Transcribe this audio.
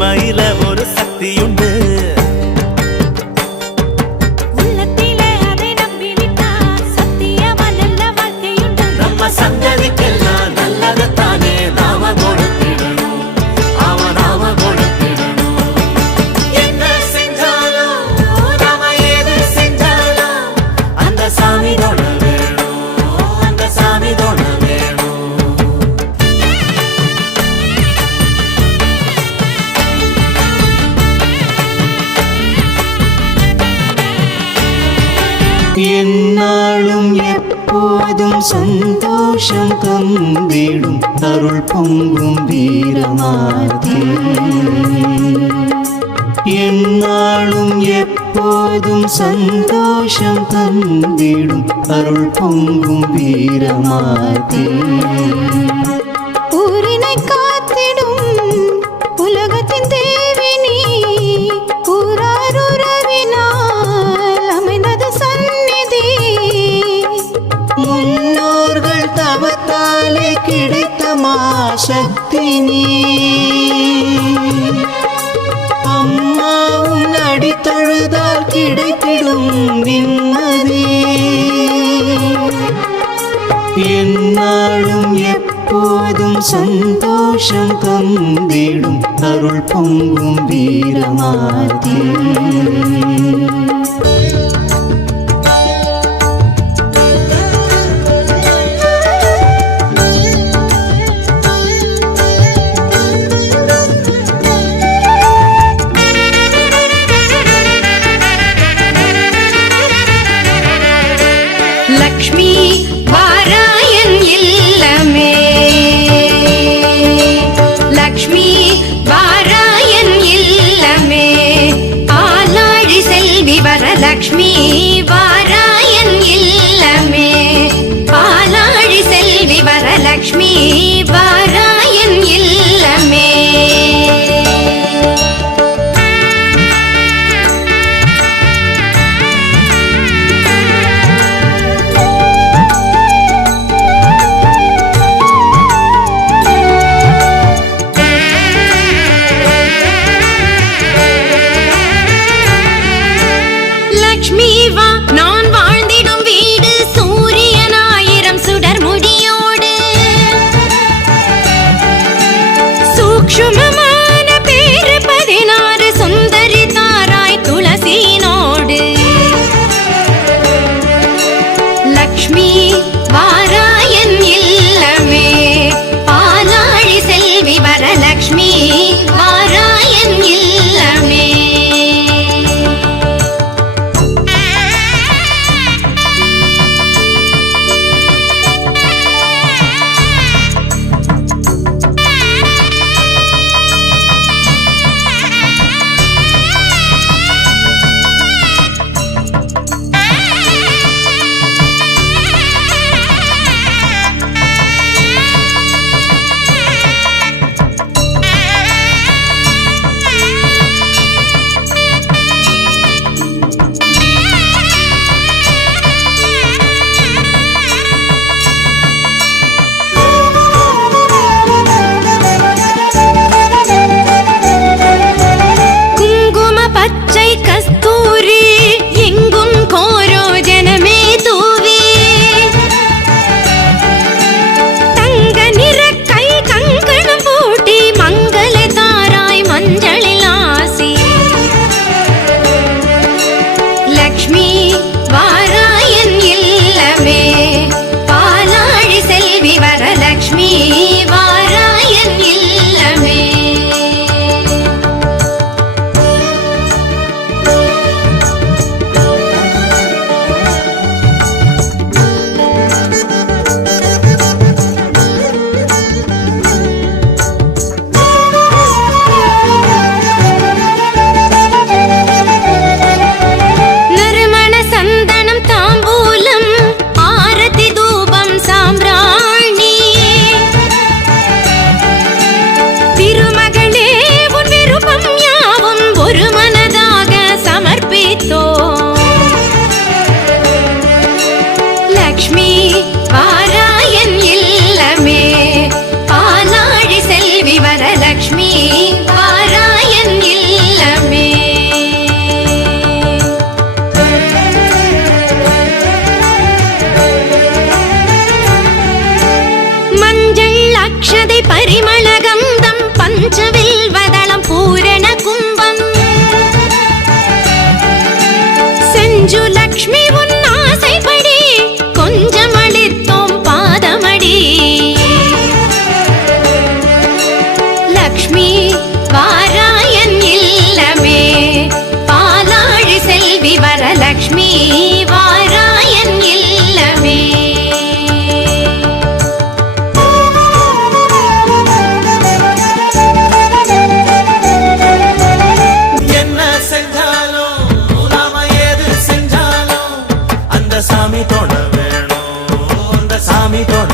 மயில ஒரு சக்தியுண்டு சந்தோஷம் தந்திடும் அருள் பொங்கும் வீரமாதே என்னாலும் எப்போதும் சந்தோஷம் தந்திடும் அருள் பொங்கும் வீரமாதே மாசக்தி நீ. அம்மாவும் அடித்தழுதால் கிடைத்திடும் நிம்மதி. என்னாலும் எப்போதும் சந்தோஷம் தந்திடும். அருள் பொங்கும் வீரமாதே me ಮಂಜು ಲಕ್ಷ್ಮಿ ಉನ್ನ சாமி தொட வேணும். அந்த சாமி தொட